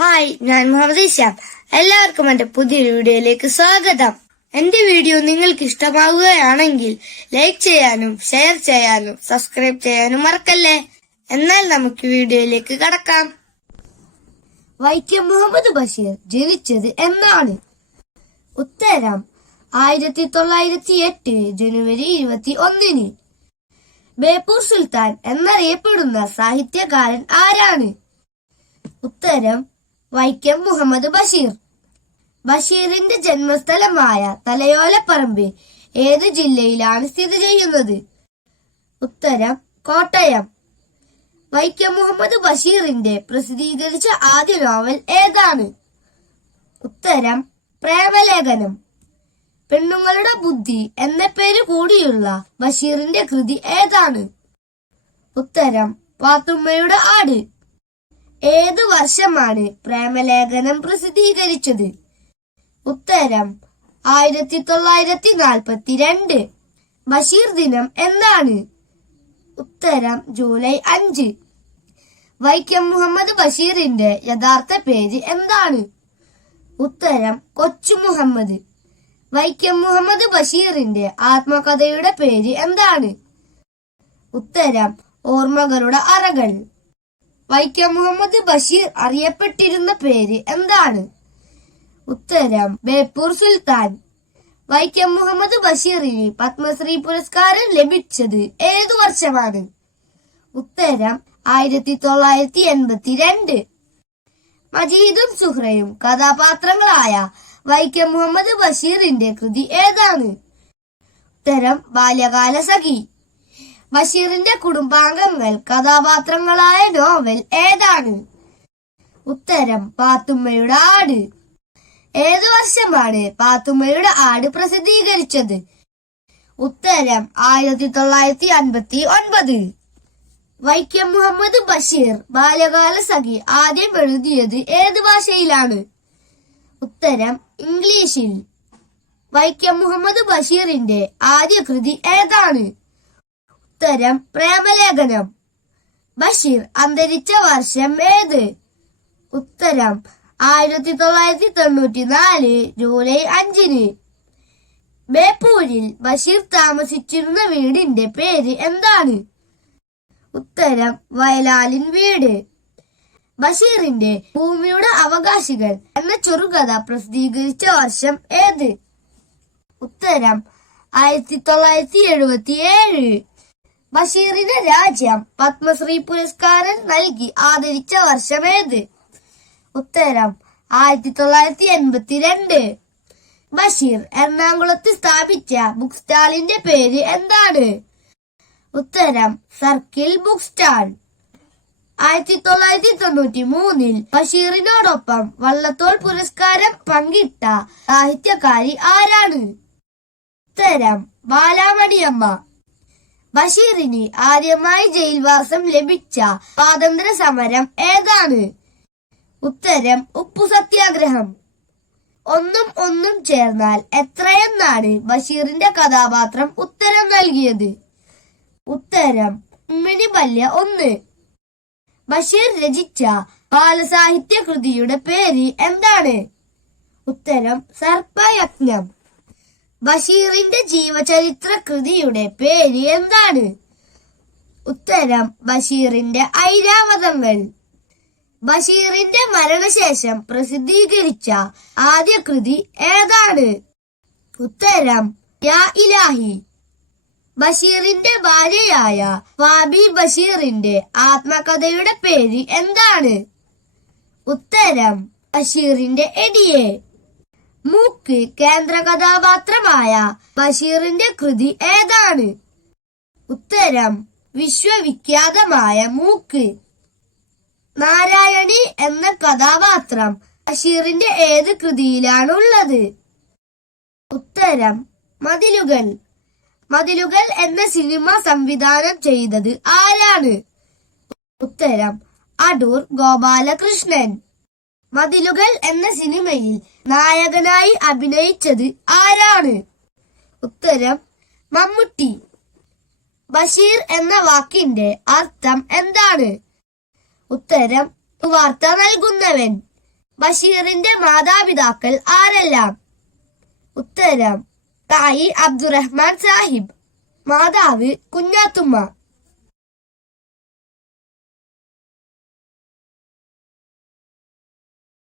Hi, ഞാൻ മുഹമ്മദ് ഇഷാം. എല്ലാവർക്കും എന്റെ പുതിയൊരു വീഡിയോയിലേക്ക് സ്വാഗതം. എന്റെ വീഡിയോ നിങ്ങൾക്ക് ഇഷ്ടമാവുകയാണെങ്കിൽ ലൈക്ക് ചെയ്യാനും ഷെയർ ചെയ്യാനും സബ്സ്ക്രൈബ് ചെയ്യാനും മറക്കല്ലേ. എന്നാൽ നമുക്ക് വീഡിയോയിലേക്ക് കടക്കാം. വൈക്കം മുഹമ്മദ് ബഷീർ ജനിച്ചത് എന്നാണ്? ഉത്തരം 1908 ജനുവരി 21. ബേപ്പൂർ സുൽത്താൻ എന്നറിയപ്പെടുന്ന സാഹിത്യകാരൻ ആരാണ്? ഉത്തരം വൈക്കം മുഹമ്മദ് ബഷീർ. ബഷീറിന്റെ ജന്മസ്ഥലമായ തലയോലപ്പറമ്പ് ഏത് ജില്ലയിലാണ് സ്ഥിതി ചെയ്യുന്നത്? ഉത്തരം കോട്ടയം. വൈക്കം മുഹമ്മദ് ബഷീറിന്റെ പ്രസിദ്ധീകരിച്ച ആദ്യ നോവൽ ഏതാണ്? ഉത്തരം പ്രേമലേഖനം. പെണ്ണുങ്ങളുടെ ബുദ്ധി എന്ന പേര് കൂടിയുള്ള ബഷീറിന്റെ കൃതി ഏതാണ്? ഉത്തരം പാത്തുമ്മയുടെ ആട്. ഏതു വർഷമാണ് പ്രേമലേഖനം പ്രസിദ്ധീകരിച്ചത്? ഉത്തരം 1942. ബഷീർ ദിനം എന്നാണ്? ഉത്തരം ജൂലൈ 5. വൈക്കം മുഹമ്മദ് ബഷീറിന്റെ യഥാർത്ഥ പേര് എന്താണ്? ഉത്തരം കൊച്ചു മുഹമ്മദ്. വൈക്കം മുഹമ്മദ് ബഷീറിന്റെ ആത്മകഥയുടെ പേര് എന്താണ്? ഉത്തരം ഓർമ്മകളുടെ അറകൾ. വൈക്കം മുഹമ്മദ് ബഷീർ അറിയപ്പെട്ടിരുന്ന പേര് എന്താണ്? ഉത്തരം ബേപ്പൂർ സുൽത്താൻ. വൈക്കം മുഹമ്മദ് ബഷീറിന് പത്മശ്രീ പുരസ്കാരം ലഭിച്ചത് ഏതു വർഷമാണ്? ഉത്തരം 1982. മജീദും സുഹ്റയും കഥാപാത്രങ്ങളായ വൈക്കം മുഹമ്മദ് ബഷീറിന്റെ കൃതി ഏതാണ്? ഉത്തരം ബാല്യകാല സഖി. ബഷീറിന്റെ കുടുംബാംഗങ്ങൾ കഥാപാത്രങ്ങളായ നോവൽ ഏതാണ്? ഉത്തരം പാത്തുമ്മയുടെ ആട്. ഏതു വർഷമാണ് പാത്തുമ്മയുടെ ആട് പ്രസിദ്ധീകരിച്ചത്? ഉത്തരം 1959. വൈക്കം മുഹമ്മദ് ബഷീർ ബാല്യകാല സഖി ആദ്യം എഴുതിയത് ഏത് ഭാഷയിലാണ്? ഉത്തരം ഇംഗ്ലീഷിൽ. വൈക്കം മുഹമ്മദ് ബഷീറിന്റെ ആദ്യ കൃതി ഏതാണ്? ഉത്തരം പ്രേമലേഖനം. ബഷീർ അന്തരിച്ച വർഷം ഏത്? ഉത്തരം 1994 ജൂലൈ 5. ബേപ്പൂരിൽ ബഷീർ താമസിച്ചിരുന്ന വീടിന്റെ പേര് എന്താണ്? ഉത്തരം വയലാലിൻ വീട്. ബഷീറിന്റെ ഭൂമിയുടെ അവകാശികൾ എന്ന ചെറുകഥ പ്രസിദ്ധീകരിച്ച വർഷം ഏത്? ഉത്തരം 1977. ബഷീറിന് രാജ്യം പത്മശ്രീ പുരസ്കാരം നൽകി ആദരിച്ച വർഷം ഏത്? ഉത്തരം 1982. ബഷീർ എറണാകുളത്ത് സ്ഥാപിച്ച ബുക്ക് സ്റ്റാളിന്റെ പേര് എന്താണ്? ഉത്തരം സർക്കിൾ ബുക്ക് സ്റ്റാൾ. 1993 ബഷീറിനോടൊപ്പം വള്ളത്തോൾ പുരസ്കാരം പങ്കിട്ട സാഹിത്യകാരി ആരാണ്? ഉത്തരം ബാലാമണിയമ്മ. ബഷീറിന് ആദ്യമായി ജയിൽവാസം ലഭിച്ച സ്വാതന്ത്ര്യ സമരം ഏതാണ്? ഉത്തരം ഉപ്പു സത്യാഗ്രഹം. ഒന്നും ഒന്നും ചേർന്നാൽ എത്രയെന്നാണ് ബഷീറിന്റെ കഥാപാത്രം ഉത്തരം നൽകിയത്? ഉത്തരം ഉമ്മിണി ബല്യ 1. ബഷീർ രചിച്ച ബാലസാഹിത്യ കൃതിയുടെ പേര് എന്താണ്? ഉത്തരം സർപ്പയജ്ഞം. ബഷീറിന്റെ ജീവചരിത്ര കൃതിയുടെ പേര് എന്താണ്? ഉത്തരം ബഷീറിന്റെ ഐരാവതങ്ങൾ. ബഷീറിന്റെ മരണശേഷം പ്രസിദ്ധീകരിച്ച ആദ്യ കൃതി ഏതാണ്? ഉത്തരം യാ ഇലാഹി. ബഷീറിന്റെ ഭാര്യയായ ഫാബി ബഷീറിന്റെ ആത്മകഥയുടെ പേര് എന്താണ്? ഉത്തരം ബഷീറിന്റെ എടിയെ. മൂക്ക് കേന്ദ്ര കഥാപാത്രമായ ബഷീറിന്റെ കൃതി ഏതാണ്? ഉത്തരം വിശ്വവിഖ്യാതമായ മൂക്ക്. നാരായണി എന്ന കഥാപാത്രം ബഷീറിന്റെ ഏത് കൃതിയിലാണുള്ളത്? ഉത്തരം മതിലുകൾ. മതിലുകൾ എന്ന സിനിമ സംവിധാനം ചെയ്തത് ആരാണ്? ഉത്തരം അടൂർ ഗോപാലകൃഷ്ണൻ. മതിലുകൾ എന്ന സിനിമയിൽ നായകനായി അഭിനയിച്ചത് ആരാണ്? ഉത്തരം മമ്മൂട്ടി. ബഷീർ എന്ന വാക്കിന്റെ അർത്ഥം എന്താണ്? ഉത്തരം വാർത്ത നൽകുന്നവൻ. ബഷീറിന്റെ മാതാപിതാക്കൾ ആരെല്ലാം? ഉത്തരം: തായി അബ്ദുറഹ്മാൻ സാഹിബ്, മാതാവ് കുഞ്ഞാത്തുമ്മ.